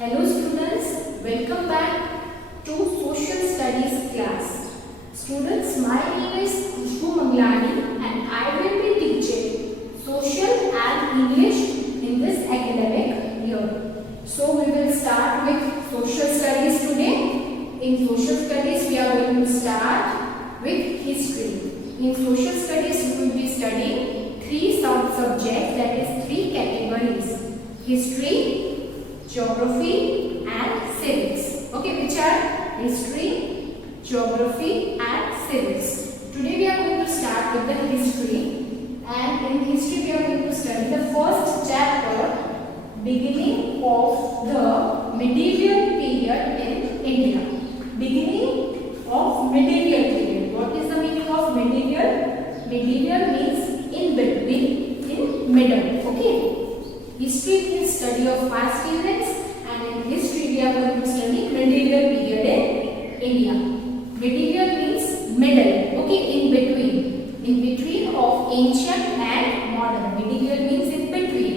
Hello students, welcome back to Social Studies class. Students, my name is Khushbu Manglani and I will be teaching Social and English in this academic year. So we will start with Social Studies today. In Social Studies we are going to start with History. In Social Studies we will be studying three subjects, that is three categories: History, Geography and Civics. Okay, which are History, Geography and Civics. Today we are going to start with the History, and in History we are going to study the first chapter, beginning of the medieval period in India. Beginning of medieval period. What is the meaning of medieval? Medieval means in between, in middle. Okay. History means study of past events, and in history we are going to study medieval period in India. Medieval means middle, okay, in between of ancient and modern. Medieval means in between.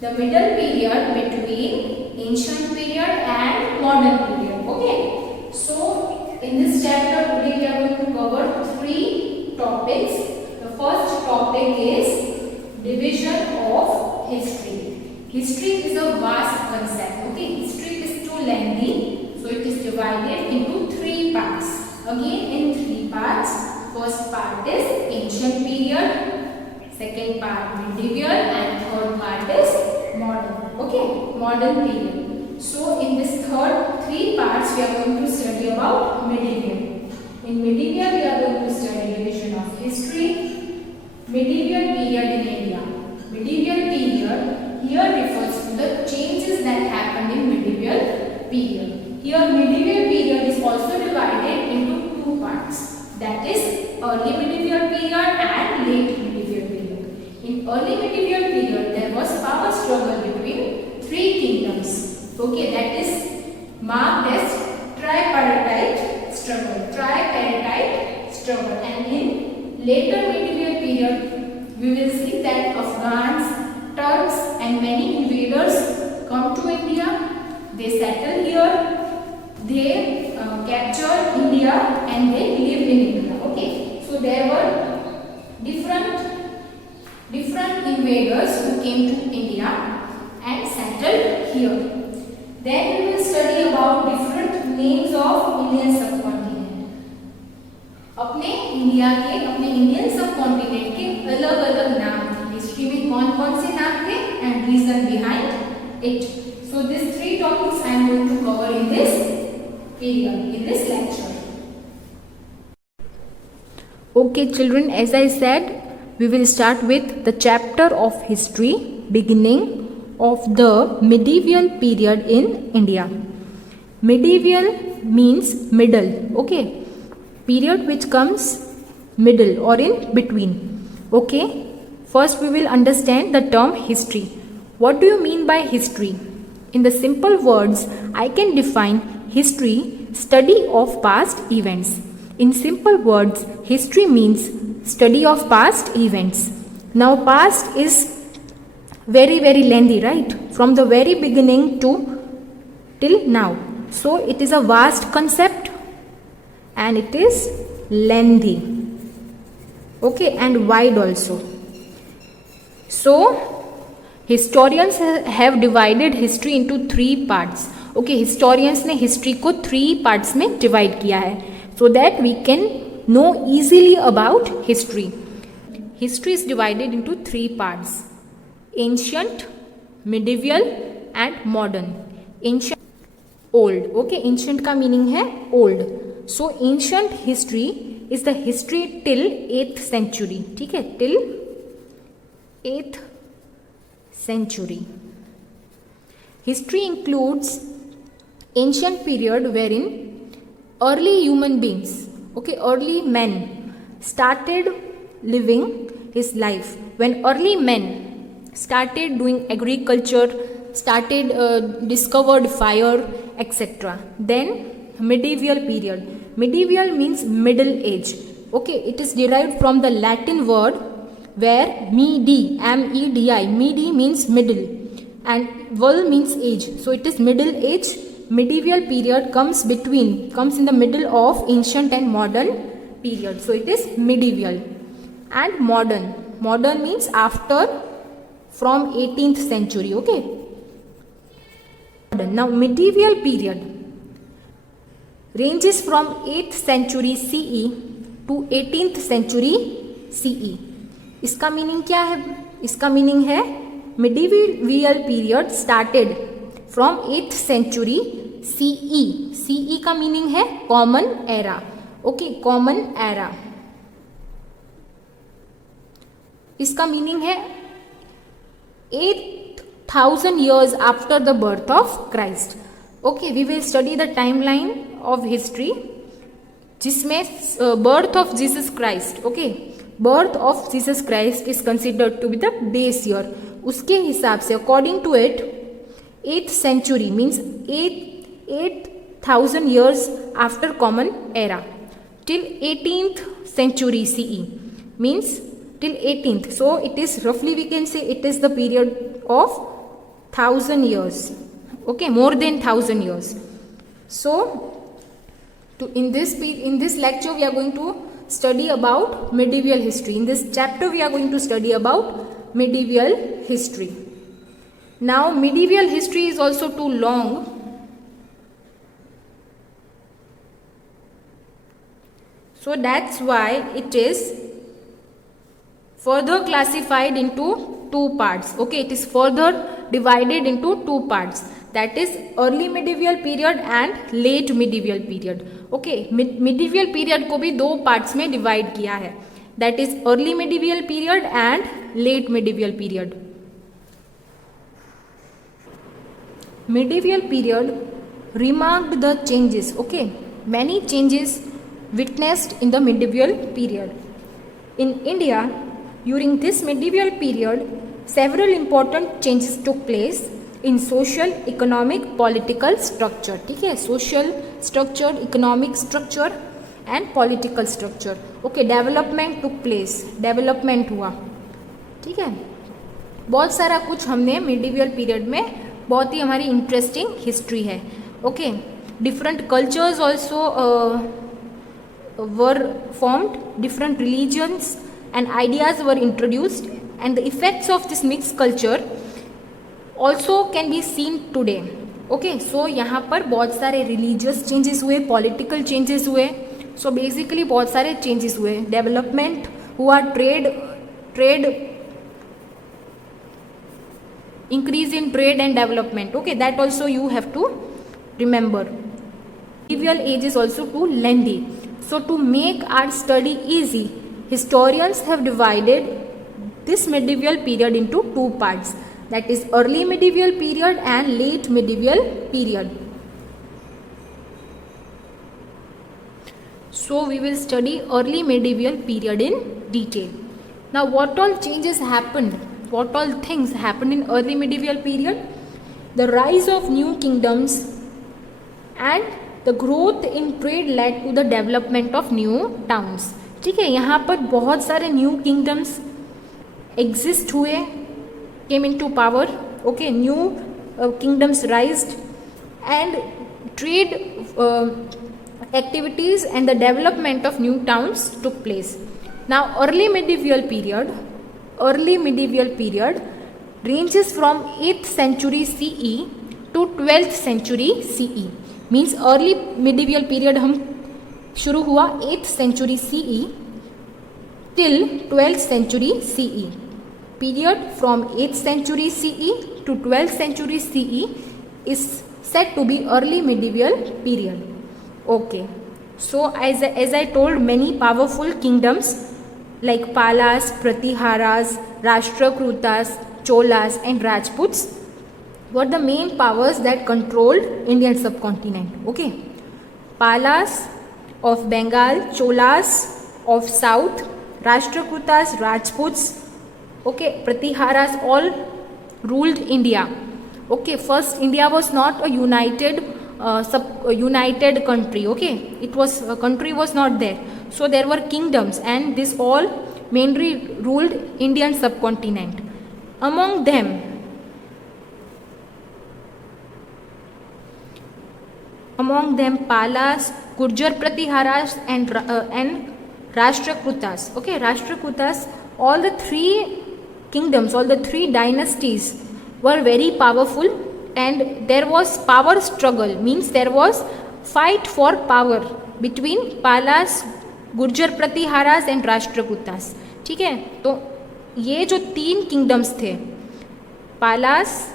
The middle period between ancient period and modern period, okay. So in this chapter today we are going to cover three topics. The first topic is division of history. History is a vast concept. Okay, history is too lengthy, so it is divided into three parts. Again, in three parts. First part is ancient period, second part medieval, and third part is modern. Okay, modern period. So in this three parts we are going to study about medieval. In medieval we are going to study division of history. Medieval period in India. Medieval period here refers to the changes that happened in medieval period. Here medieval period is also divided into two parts, that is early medieval period and late medieval period. In early medieval period there was power struggle between three kingdoms. Okay, that is marked as tripartite struggle. And in later medieval period, we will see that Afghans, Turks and many invaders come to India. They settle here, they capture India and they live in India. Okay, so there were different invaders who came to India and settled here. Then we will study about different names of Indian subcontinent. अपने India के, अपने Indian सब continent के अलग अलग नाम थे. History में कौन कौन से नाम थे and reason behind it. So this three topics I am going to cover in this period, in this lecture. Okay children, as I said, we will start with the chapter of history, beginning of the medieval period in India. Medieval means middle, okay, period which comes middle or in between. Okay, first we will understand the term history. What do you mean by history? In the simple words, I can define history: study of past events. In simple words, history means study of past events. Now past is very lengthy, right? From the very beginning to till now. So it is a vast concept and it is lengthy, okay, and wide also. So historians have divided history into three parts. Okay, historians ने history को three parts में divide किया है so that we can know easily about history. History is divided into three parts: ancient, medieval and modern. Ancient, old. Okay, ancient का meaning है old. So ancient history is the history till 8th century. ठीक है, till 8th century. History includes ancient period wherein early human beings, okay, early men started living his life. When early men started doing agriculture, started discovered fire, etc. Then medieval period. Medieval means middle age. Okay, it is derived from the Latin word where medi, medi means middle, and val means age. So it is middle age. Medieval period comes in the middle of ancient and modern period. So it is medieval. And modern. Modern means after, from 18th century. Okay. Now medieval period ranges from 8th century CE to 18th century CE. इसका meaning क्या है? इसका meaning है medieval period started from 8th century CE. CE का meaning है common era. Okay, common era. इसका meaning है 8,000 years after the birth of Christ. Okay, we will study the timeline of history जिसमें birth of Jesus Christ. Okay, birth of Jesus Christ is considered to be the base year. उसके हिसाब से according to it 8th century means 8,000 years after common era till 18th century CE means till 18th. So it is roughly we can say it is the period of 1,000 years. Okay, more than 1,000 years. So in this lecture we are going to study about medieval history. In this chapter we are going to study about medieval history. Now medieval history is also too long. So that's why it is further classified into two parts. Okay, it is further divided into two parts. That is early medieval period and late medieval period. Okay, medieval period को भी दो parts में divide किया है. That is early medieval period and late medieval period. Medieval period remarked the changes. Okay, many changes witnessed in the medieval period. In India, during this medieval period, several important changes took place in social, economic, political structure. ठीक है, social structure, economic structure and political structure. Okay, development took place, development हुआ. ठीक है, बहुत सारा कुछ हमने medieval period में, बहुत ही हमारी interesting history है. Okay, different cultures also were formed, different religions and ideas were introduced, and the effects of this mixed culture also can be seen today. Okay, so यहाँ पर बहुत सारे religious changes हुए, political changes हुए. So basically बहुत सारे changes हुए, development हुआ, trade increase in trade and development. Okay, that also you have to remember. Medieval age is also too lengthy. So to make our study easy, historians have divided this medieval period into two parts. That is early medieval period and late medieval period. So we will study early medieval period in detail. Now what all changes happened? What all things happened in early medieval period? The rise of new kingdoms and the growth in trade led to the development of new towns. ठीक है, यहाँ पर बहुत सारे new kingdoms exist हुए, came into power. Okay, new kingdoms rised and trade activities and the development of new towns took place. Now early medieval period ranges from 8th century CE to 12th century CE. Means early medieval period हम शुरू हुआ 8th century CE till 12th century CE. Period from 8th century CE to 12th century CE is said to be early medieval period. Okay, so as I told, many powerful kingdoms like Palas, Pratiharas, Rashtrakutas, Cholas and Rajputs were the main powers that controlled Indian subcontinent. Okay, Palas of Bengal, Cholas of South, Rashtrakutas, Rajputs, okay, Pratiharas all ruled India. Okay, first India was not a united country. Okay, country was not there. So there were kingdoms and this all mainly ruled Indian subcontinent. Among them among them Palas, Gurjar Pratiharas, and Rashtrakutas. Okay, Rashtrakutas, all the three kingdoms, all the three dynasties were very powerful, and there was power struggle, means there was fight for power between Palas, Gurjara Pratiharas and Rashtrakutas. ठीक है, तो ये जो तीन kingdoms थे, पालास,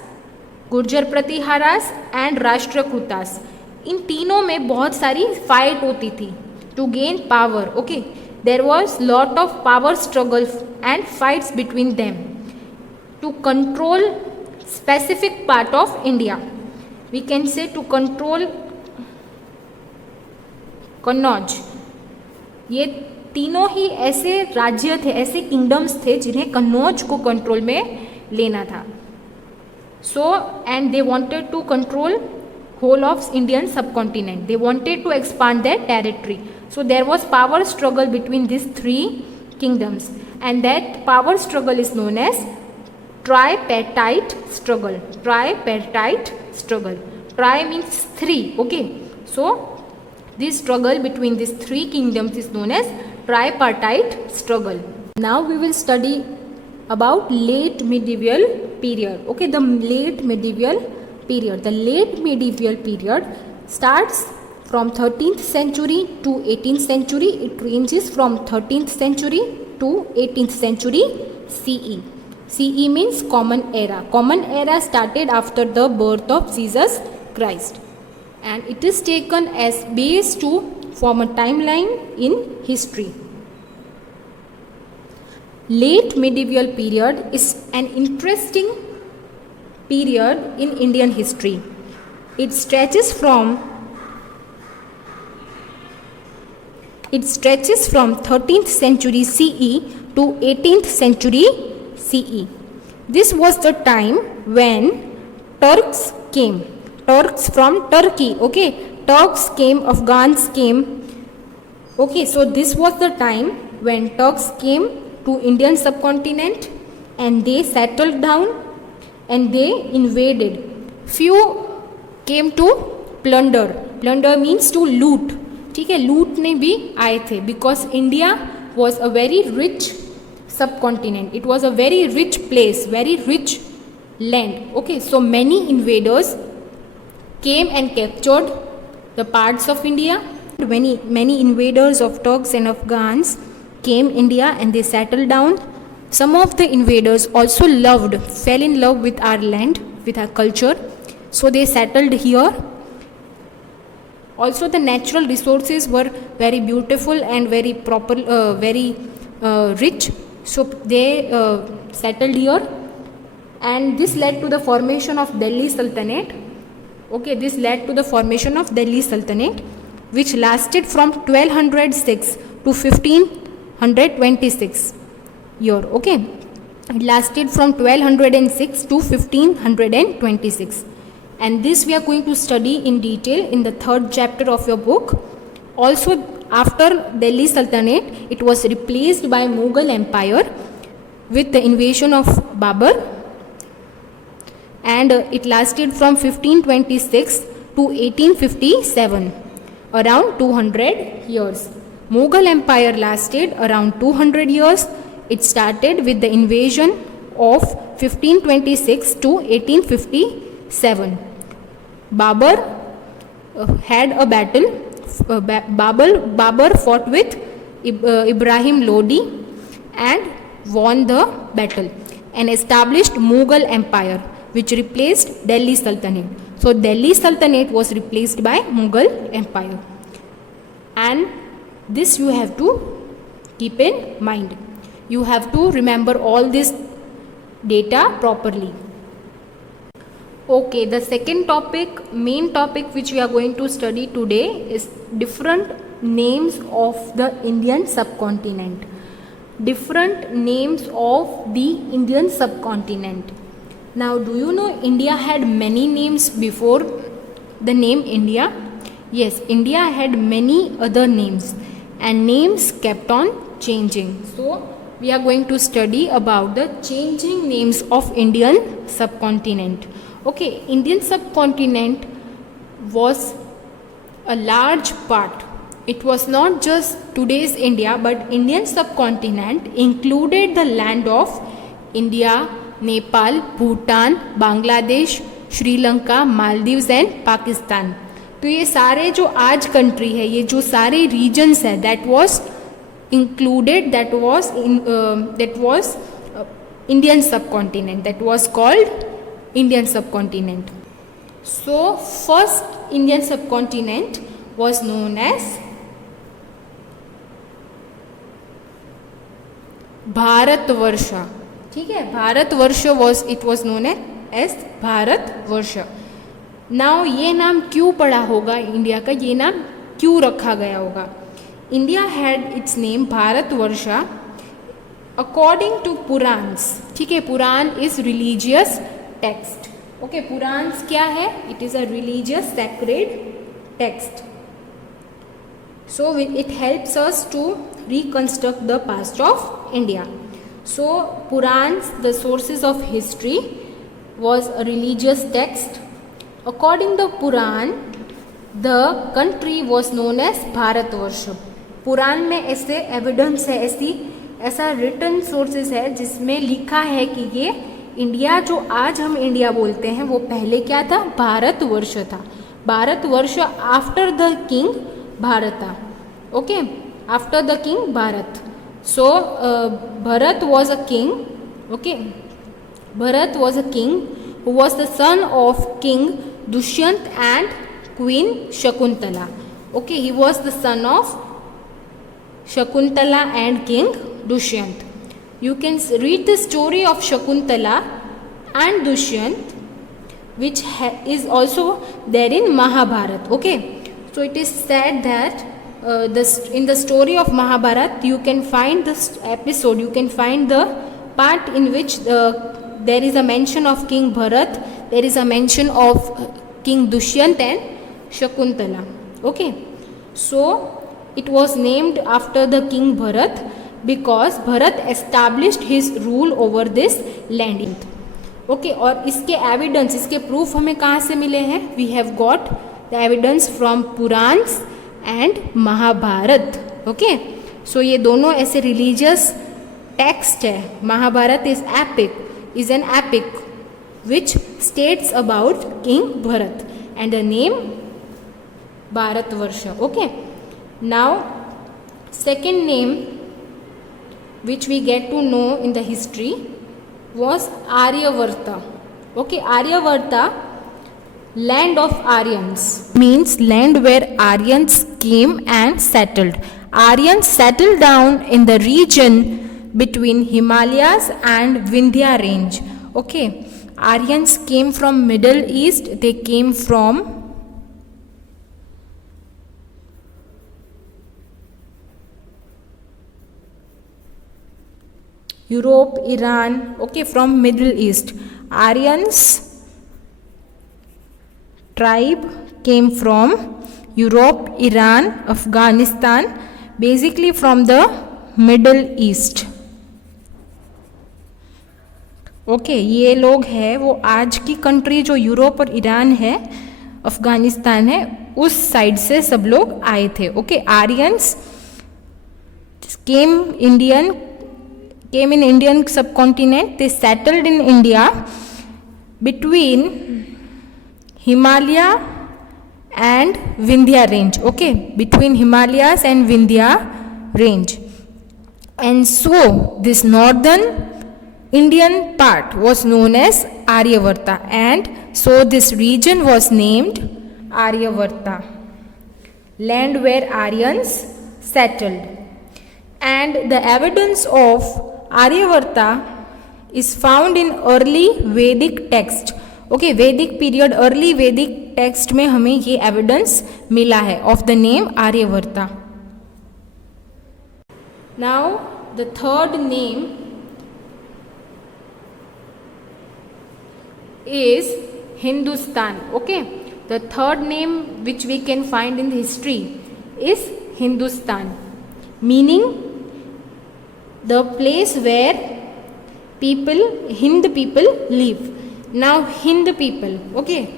Gurjar Pratiharas and राष्ट्रकूतास, इन तीनों में बहुत सारी फाइट होती थी to gain power. Okay, there was lot of power struggle and fights between them to control specific part of India. We can say to control Kannauj. ये तीनों ही ऐसे राज्य थे, ऐसे किंगडम्स थे जिन्हें कन्नौज को कंट्रोल में लेना था. So and they wanted to control whole of Indian subcontinent. They wanted to expand their territory. So there was power struggle between these three kingdoms, and that power struggle is known as tripartite struggle. Tripartite struggle. Tri means three. Okay, so this struggle between these three kingdoms is known as tripartite struggle. Now we will study about late medieval period. Okay, the late medieval period. The late medieval period starts from 13th century to 18th century. It ranges from 13th century to 18th century CE. CE means common era. Common era started after the birth of Jesus Christ, and it is taken as base to form a timeline in history. Late medieval period is an interesting period in Indian history. It stretches from 13th century CE to 18th century CE. This was the time when Turks came. Turks from Turkey. Okay, Turks came, Afghans came. Okay, so this was the time when Turks came to Indian subcontinent, and they settled down and they invaded. Few came to plunder. Plunder means to loot. ठीक है, लूटने भी आए थे, because India was a very rich subcontinent. It was a very rich place, very rich land. Okay, so many invaders came and captured the parts of India. Many invaders of Turks and Afghans came India and they settled down. Some of the invaders also fell in love with our land, with our culture, so they settled here. Also, the natural resources were very beautiful and very proper, very rich, so they settled here, and this led to the formation of Delhi Sultanate. Okay, this led to the formation of Delhi Sultanate, which lasted from 1206 to 1526 year. Okay, it lasted from 1206 to 1526, and this we are going to study in detail in the 3rd chapter of your book. Also, after Delhi Sultanate, it was replaced by Mughal Empire with the invasion of Babur, and it lasted from 1526 to 1857, around 200 years. Mughal Empire lasted around 200 years. It started with the invasion of 1526 to 1857. Babur had a battle. Babur fought with Ibrahim Lodi and won the battle and established Mughal Empire, which replaced Delhi Sultanate. So Delhi Sultanate was replaced by Mughal Empire, and this you have to keep in mind. You have to remember all this data properly. Okay, the second topic, main topic which we are going to study today is different names of the Indian subcontinent. Different names of the Indian subcontinent. Now, do you know India had many names before the name India? Yes, India had many other names, and names kept on changing. So, we are going to study about the changing names of Indian subcontinent. Okay, Indian subcontinent was a large part. It was not just today's India, but Indian subcontinent included the land of India, Nepal, Bhutan, Bangladesh, Sri Lanka, Maldives and Pakistan. तो ये सारे जो आज country है, ये जो सारे regions है, that was included, that was Indian subcontinent, that was called Indian subcontinent. So first Indian subcontinent was known as Bharatvarsh. ठीक है, Bharatvarsh was known as Bharatvarsh. Now ये नाम क्यों पड़ा होगा इंडिया का, ये नाम क्यों रखा गया होगा? India had its name Bharatvarsha according to Puranas. ठीक है, Purana is religious text. Okay, Puranas क्या है? It is a religious sacred text. So it helps us to reconstruct the past of India. So Purans, the sources of history, was a religious text. According to Puran, the country was known as Bharatvarsha. पुराण में ऐसे evidence है, ऐसा written sources है जिसमें लिखा है कि ये इंडिया, जो आज हम इंडिया बोलते हैं, वो पहले क्या था? भारतवर्ष था. Bharatvarsh after the king Bharata. Okay, after the king Bharat. So Bharat was a king. Okay, Bharat was a king who was the son of King Dushyant and Queen Shakuntala. Okay, he was the son of Shakuntala and King Dushyant. You can read the story of Shakuntala and Dushyant, which is also there in Mahabharata. Okay. So it is said that in the story of Mahabharata, you can find this episode, you can find the part in which there is a mention of King Bharat, there is a mention of King Dushyant and Shakuntala. Okay, so it was named after the King Bharat because Bharat established his rule over this land. Okay, और इसके evidence, इसके proof हमें कहाँ से मिले हैं? We have got the evidence from Purans and Mahabharata. Okay, so ये दोनों ऐसे religious text है. Mahabharata is an epic which states about King Bharat and the name Bharatvarsha. Okay, now second name which we get to know in the history was Aryavarta. Okay, Aryavarta, land of Aryans, means land where Aryans came and settled. Aryans settled down in the region between Himalayas and Vindhya range. Okay, Aryans came from Middle East, they came from Europe, Iran. Okay, from Middle East. Aryans tribe came from Europe, Iran, Afghanistan, basically from the Middle East. Okay, ये लोग हैं वो आज की country जो Europe और Iran है, अफगानिस्तान है, उस साइड से सब लोग आए थे. Okay, Aryans came in Indian subcontinent. They settled in India between Himalaya and Vindhya range. Okay, between Himalayas and Vindhya range. And so this northern Indian part was known as Aryavarta, and so this region was named Aryavarta, land where Aryans settled. And the evidence of Aryavarta is found in early Vedic text. Okay, Vedic period, early Vedic text में हमें ये evidence मिला है of the name Aryavarta. Now the third name is Hindustan. Okay, the third name which we can find in history is Hindustan, meaning the place where Hind people live. Now Hind people, okay,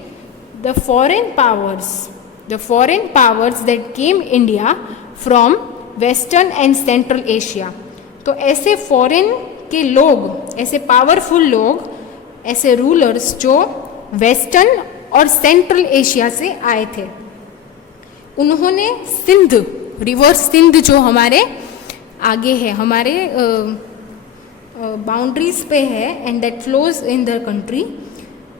the foreign powers the foreign powers that came India from Western and Central Asia. तो ऐसे foreign के लोग, ऐसे powerful लोग, ऐसे rulers जो western और central Asia से आए थे, उन्होंने सिंध, रिवर सिंध जो हमारे आगे है, हमारे बाउंड्रीज पे है and that flows in the country,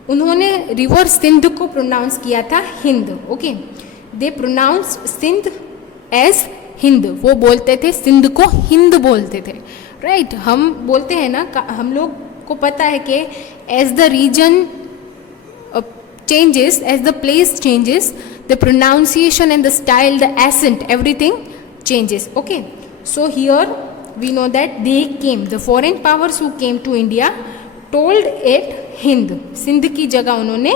उन्होंने रिवर सिंध को प्रोनाउंस किया था हिंद. ओके, दे प्रोनाउंस सिंध एज हिंद. वो बोलते थे सिंध को हिंद बोलते थे. राइट हम बोलते हैं ना, हम लोग को पता है कि as the region changes, as the place changes, the pronunciation and the style, the accent, everything changes. Okay, so here we know that they came, the foreign powers who came to India told it Hind. Sindh की जगह उन्होंने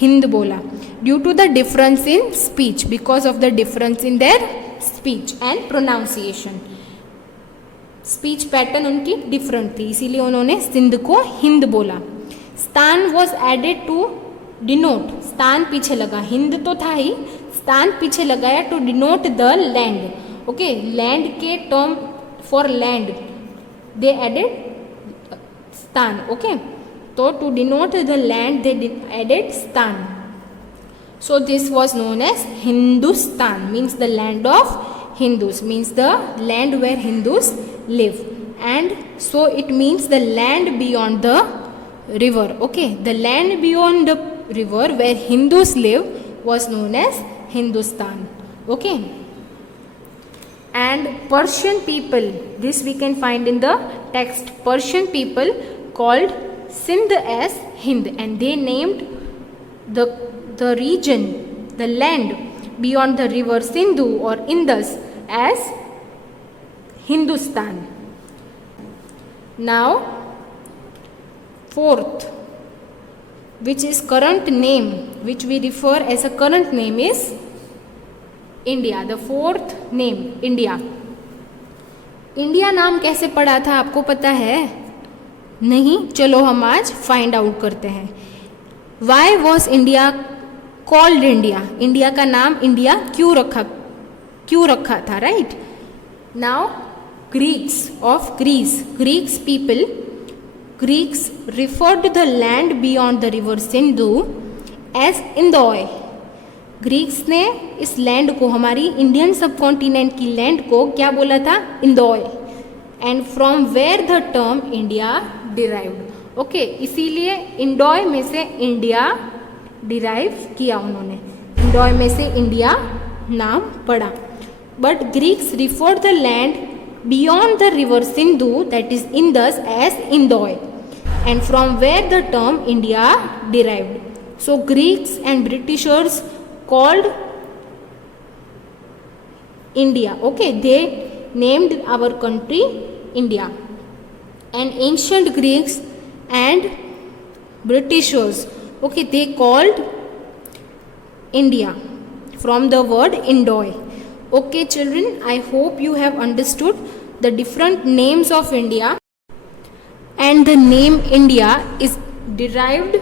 हिंद बोला. Due to the difference in speech, because of the difference in their speech and pronunciation, speech pattern उनकी different थी, इसीलिए उन्होंने सिंध को हिंद बोला. स्थान was added to डिनोट, स्थान पीछे लगा, हिंद तो था ही, स्थान पीछे लगाया to denote the land. Okay, land के term for land they added sthan. Okay, तो to denote the land they added sthan. So this was known as Hindustan, means the land of Hindus, means the land where Hindus live. And so it means the land beyond the river. Okay, the land beyond the river where Hindus live was known as Hindustan. Okay, and Persian people, this we can find in the text. Persian people called Sindh as Hind, and they named the region, the land beyond the river Sindhu or Indus as Hindustan. Now fourth, which is current name, which we refer as a current name, is India. The fourth name, India. India नाम कैसे पड़ा था आपको पता है? नहीं? चलो हम आज फाइंड आउट करते हैं. Why was India called India? India का नाम इंडिया क्यों रखा था? Right now Greeks of Greeks people, Greeks referred to the land beyond the river Sindhu as Indoi. Greeks ने इस लैंड को, हमारी इंडियन सब कॉन्टिनेंट की लैंड को क्या बोला था? Indoi. And from where the term India derived. Okay, इसीलिए इंदौय में से इंडिया डिराइव किया उन्होंने, इंदौय में से इंडिया नाम पड़ा. But Greeks refer the land beyond the river Sindhu, that is Indus, as Indoi, and from where the term India derived. So Greeks and Britishers called India. Okay, they named our country India. And ancient Greeks and Britishers, okay, they called India from the word Indoi. Okay children, I hope you have understood the different names of India. And the name India is derived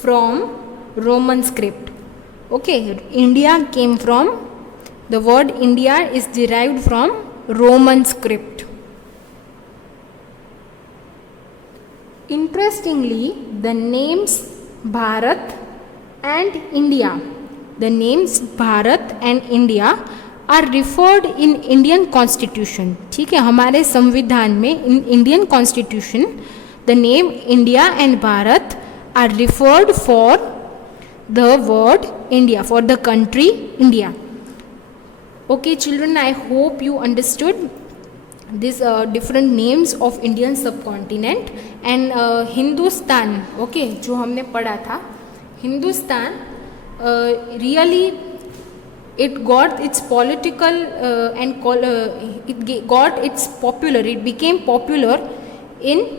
from Roman script. Okay, India came from, the word India is derived from Roman script. Interestingly, the names Bharat and India, the names Bharat and India are referred in Indian Constitution. ठीक है, हमारे संविधान में, in Indian Constitution, the name India and Bharat are referred for the word India, for the country India. Okay children, I hope you understood these different names of Indian subcontinent. And Hindustan, okay, जो हमने पढ़ा था, Hindustan really it got its political it got its popular, it became popular in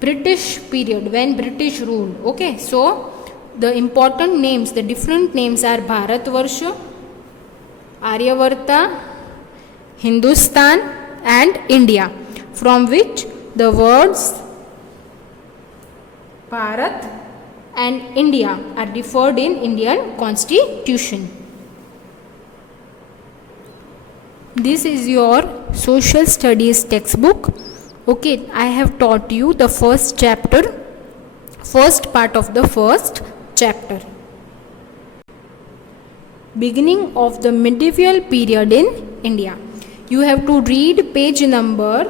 British period, when British ruled. Okay, so the important names, the different names are Bharatvarsha, Aryavarta, Hindustan and India, from which the words Bharat and India are referred in Indian Constitution. this is your social studies textbook. Okay, I have taught you the first chapter, first part of the first chapter. Beginning of the medieval period in India. You have to read page number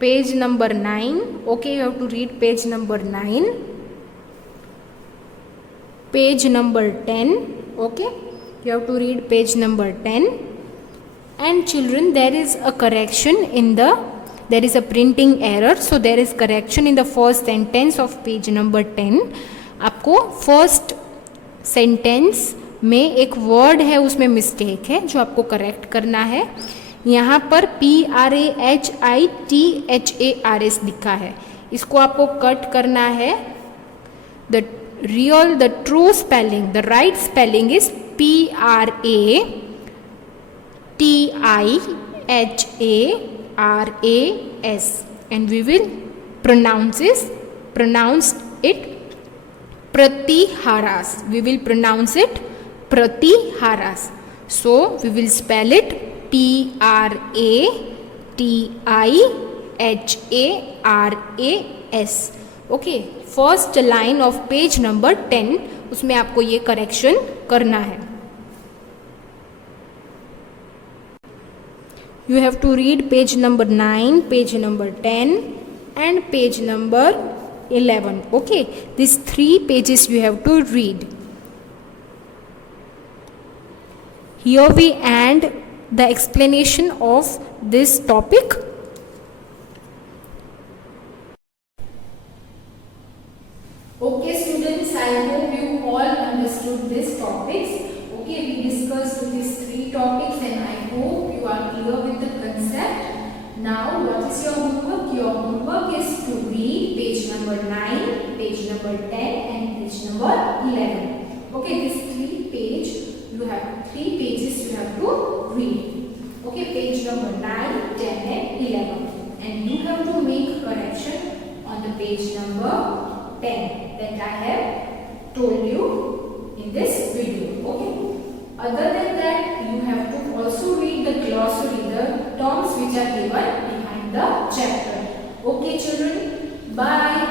9. Okay, you have to read page number 9, page number 10. Okay, you have to read page number 10. And children, there is a correction in the, there is a printing error, so there is correction in the first sentence of page number 10. आपको first sentence में एक word है, उसमें mistake है जो आपको correct करना है. यहाँ पर PRAHITHARS लिखा है, इसको आपको कट करना है. The true spelling, the right spelling is PRATIHARAS and we will pronounce it Pratiharas. We will pronounce it Pratiharas. So we will spell it PRATIHARAS. Okay, first line of page number 10, उसमें आपको ये correction करना है. You have to read page number 9, page number 10 and page number 11. Okay, these 3 pages you have to read. Here we end the explanation of this topic. Okay students, I hope you all understood these topics. Okay, we discussed these 3 topics and I hope you are clear with the concept. Now what is your homework? Your homework is to read page number 9, page number 10 and page number 11. Okay, these 3 pages you have to read. Okay, page number 9, 10 and 11. And you have to make correction on the page number 10 that I have told you in this video. Okay. Other than that, you have to also read the glossary, the terms which are given behind the chapter. Okay children, bye.